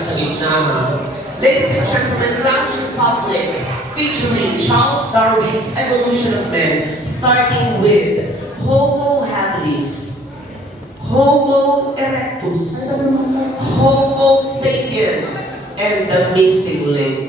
sa gitna, ha? Ladies and gentlemen, Clowns Republic, featuring Charles Darwin's Evolution of Men, starting with Homo habilis, Homo erectus, Homo sapien, and the missing link.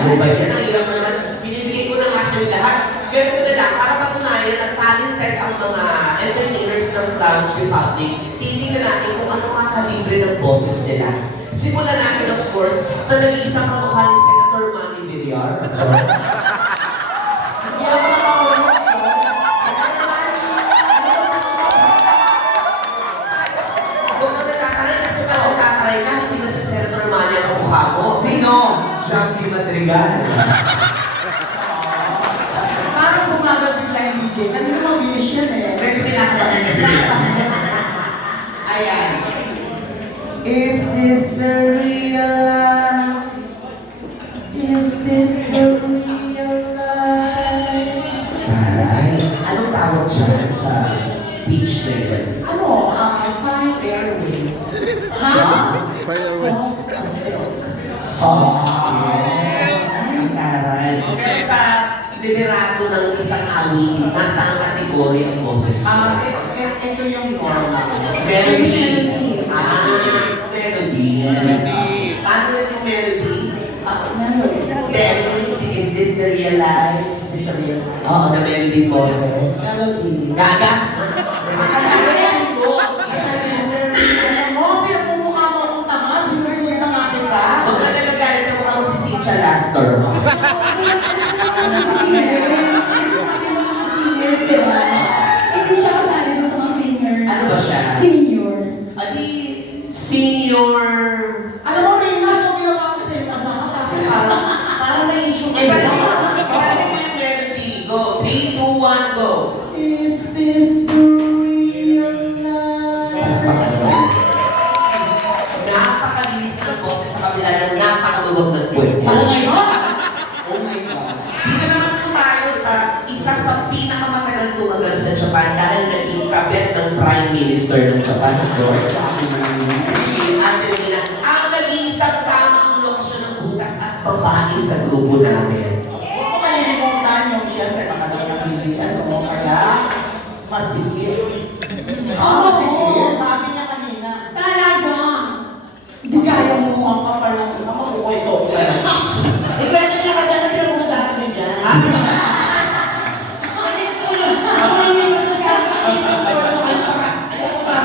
Ano ba yan? Ang hirap mo naman. Binibigay ko na nga sa'yo lahat. Ganito na lang, para patunayan na talented ang mga entertainers ng Clowns Republic, titignan natin kung ano nga kalibre ng boses nila. Simulan natin, of course, sa nag-iisang kamukha ni Senator Manny Villar. Huwag ka nagkakaray kasi pag nagkakaray ka, hindi na si Senator Manny ang kamukha mo. Sino? Jackie Madrigal. Parang bumagal bigla yung DJ. Kanina mabilis yan eh. Medyo kinakabahan kasi sila. Ayan. Is this the real life? Is this the real life? Taray, anong tawag dyan sa beach na yun? Ano? Fine Airways. Ha? Soft as silk. Ang taray. Pero sa liderato ng isang awitin, nasa ang kategory ang boses mo? Ito yung normal. Melody. Melody. Paano na yung melody? Melody, is this the real life? Is this the real life? Oo, na melody boses. Melody. Gaga? Alam mo, pinagmumukha mo akong tanga. Sinusunod na nga kita. Huwag ka nagagalit na mukha mo si Cynthia Lastor. Seniors, di ba? Hindi siya kasali dun sa mga seniors. Ano ba siya? Seniors. Adi, senior... Alam mo, Rina, yung ginawa ko sa'yo masama. Parang na-issue ka. Ibalik mo yung melody. Go. 3, 2, 1, go. Is this the real life? Napakalinis ng boses sa kabila ng napakaluwag ng kwento. Oh my God! Oh my God. Dito naman po tayo sa isa sa pinakamatagal tumagal sa Japan dahil naging kabit ng Prime Minister ng Japan, of course. Si Ate Rina, ang nag-iisang tamang lokasyon ng butas at babae sa grupo namin. Huwag ko kalilimutan yung siyempre nakadalang bibigan mo, kaya masigit. Masigit, sabi niya kanina. Talaga! Hindi kaya mo. Ang kapal ng mukha ito. Ikwento niyo kasi ano pinag-uusapan niyo dyan? Kasi sulit niyo yung pagkakasabi dito or ano kayo pa.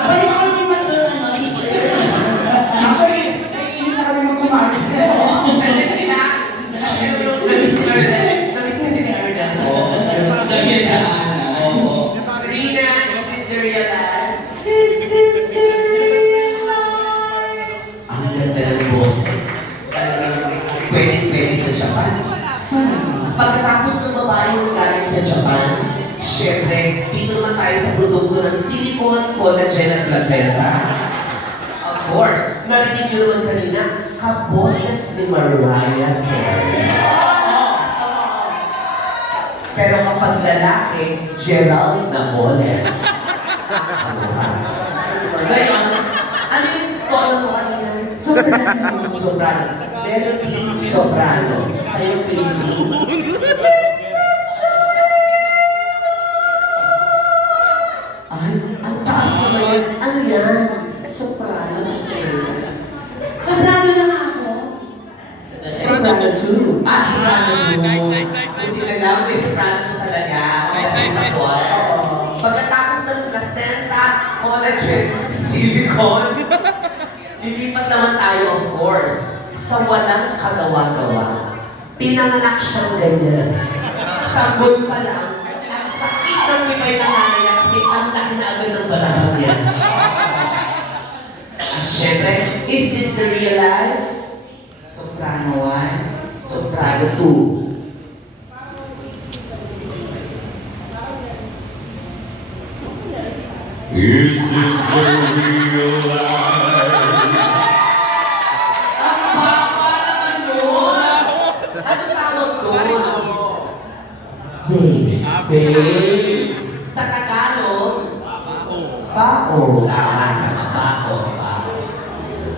Pwede ba kayo naman doon, ano, teacher? Actually, hindi na kami magkumari. Sandali lang. Kasi nabis kasi ni Arnel ko. Oo. Rina, is this the real life? Is this the real life? Ang ganda ng boses. Talagang pwede sa Japan. Pagkatapos ng babae ng galing sa Japan, syempre, dito naman tayo sa produkto ng silicone, collagen at placenta. Of course, narinig nyo naman kanina, kaboses ni Mariah Carey. Pero kapag lalaki, Gerald Napoles. Ngayon, ano yung tono mo kanina? Sobrano. Soprano. Melody soprano. Sa'yo, Chrissy. Ay, ang taas naman yan. Ano yan? Soprano, teacher. Sobrano na nga ako. Soprano 2. Soprano 2. Hindi na lang, may soprano na talaga. Pagdating sa choir. Pagkatapos ng placenta, collagen, silicone, lilipat naman tayo, of course, sa walang kagawa-gawa. Pinanganak siyang ganyan. Sanggol pa lang, ang sakit ng iba'y nanganay niya kasi ang laki na agad ng balakang niya. At syempre, is this the real life? Soprano 1, soprano 2. Is this the real life? Ang baba naman doon! Ano tawag doon? Base. Base. Sa Tagalog, Bao. Bao.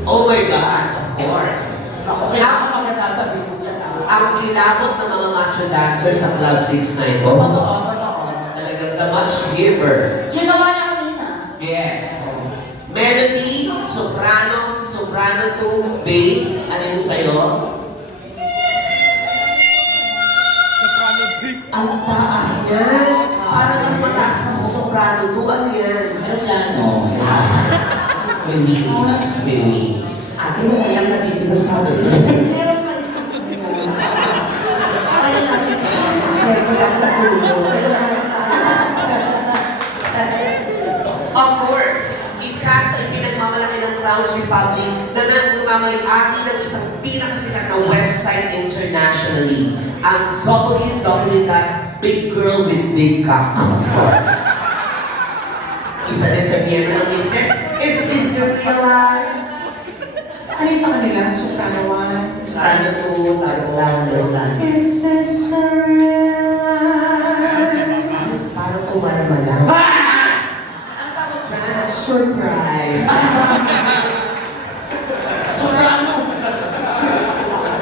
Oh my God, of course. Ako, kaya ako maganda sabi mo dyan. Ang kilabot ng mga macho dancers sa Club 69 ko, Totoo. talagang the much giver. Ginawa niya kanina. Yes. Melody, soprano, soprano 2, bass. Ano yung sa'yo? Ang taas niyan. Parang mas mataas pa sa soprano 2. Ano yan? Aeroplano. May wings. Ate, wala lang natitira sa atin. Meron pa rin. Ano lang ito? Siyempre, ang natulog. Of course, isa sa ipinagmamalaki ng Clowns Republic na nagmamayari ng isang pinakasikat na website internationally, ang www.biggirlwithbigcock, of course. Isa din sa biyero ng business, is Mr. Real Life. Ano yung sa kanila? Soprano 1, Soprano 2, Tagalog. Is this the real life? Parang kumalma lang. Ang tawag dyan? Surprise. Soprano.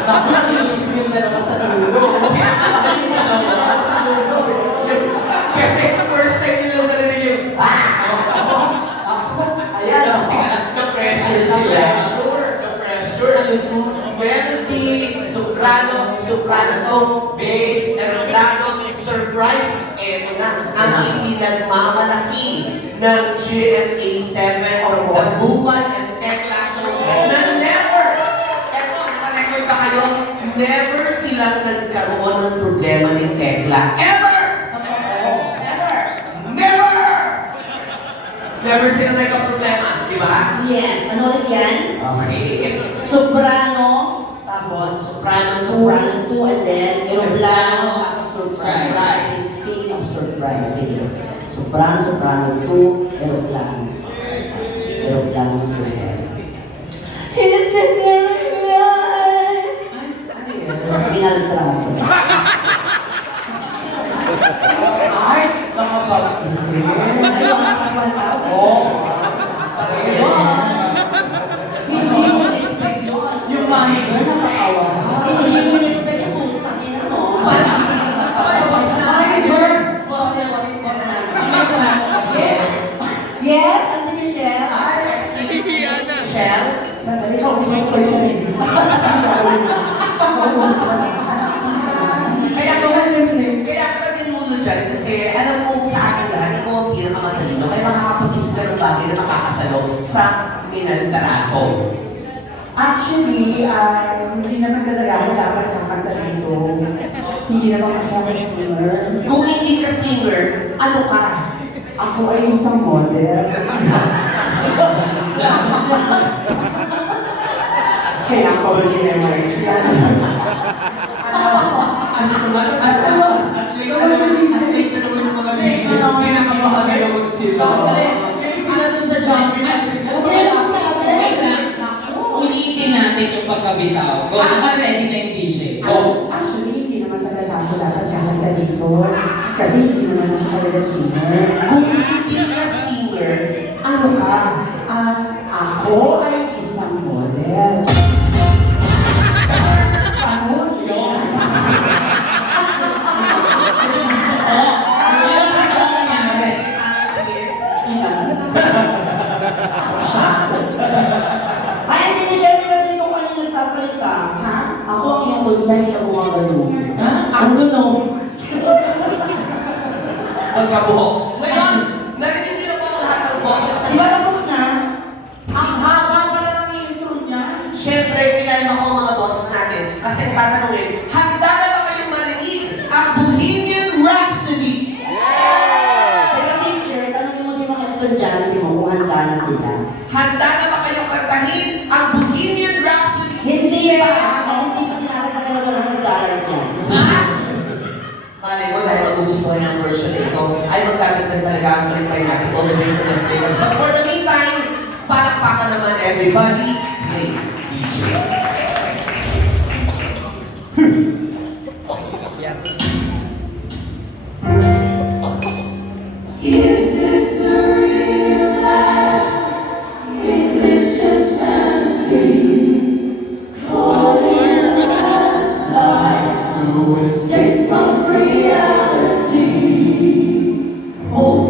Naku, nag-iisip yung dalawa sa dulo. Kasi first time nila narinig yung Ayan. na-pressure sila. Na-pressure. Melody, soprano, soprano, bass, aeroplano, surprise. Eto na, ang ipinagmamalaki ng GMA7 or the Buban and Tekla Show na never, eto, nakarecord ba kayo? Never silang nagkaroon ng problema ni Tekla. Ever! Never! Never sila nagka-problema, di ba? Yes, ano ulit yan? Okay. Soprano, Tapos, soprano 2. soprano 2, and then aeroplano, tapos surprise. Surprise. Speaking of surprise, sige. Soprano, soprano 2, aeroplano. Aeroplano, surprise. Is this the real life? Ano yan? Pinaltrato. Ay, nakapag-isip. Ayun, mas 1,000. Oo. Ayun. Hindi mo na-expect yun. Yung manager nakakawa. Hindi mo na-expect yung putang ina, no? Boss na. Manager. Boss na. Yes, Ate Michelle. Excuse me, Michelle? Sandali, kausap ko yung sarili. Kaya ka tinuno dyan kasi alam mo sa akin lahat, ikaw ang pinakamatalino kaya makakapag-isip ka ng bagay na makakasalo sa minaliterato. Actually, hindi naman talaga ako dapat kakanta dito. Hindi naman kasi ako singer. Kung hindi ka singer, ano ka? Ako ay isang model. Kaya ako rin-memorize yan. At late na naman yung mga video, pinakamahaga naman sila. Yung sila dun sa jumping Relax na ako. Wait lang. Ulitin natin yung pagkabitaw. Go, ready na yung DJ. Actually, hindi naman talaga ako dapat kakanta dito. Kasi hindi naman ako talaga singer. Kung hindi ka singer, ano ka? Ako ay isang model. Ano? Ay, Ate Michelle, nilarinig ko kanina nagsasalita. Ha? Ako ang iyong consent siya gumagano. Ha? Ang duno. Ang kabuhok. Ngayon, narinig niyo na po ang lahat ng boses sa Di ba tapos na? Ang haba pala ng intro niya. Siyempre, kilala ko ang mga boses natin. Kasi ang tatanungin, handa na ba kayong marinig ang Bohemian Rhapsody? Pero teacher, tanongin mo din mga estudyante mo kung handa na sila. Handa na ba kayong kantahin ang Bohemian Rhapsody? Hindi pa. Hindi pa tinakita ka ng $100 yan. Malay mo, dahil magugustuhan niya ang version na ito, ay magdadagdag talaga ang kalipay natin all the way from Las Vegas. But for the meantime, palakpakan naman everybody, play DJ. from reality. Oh,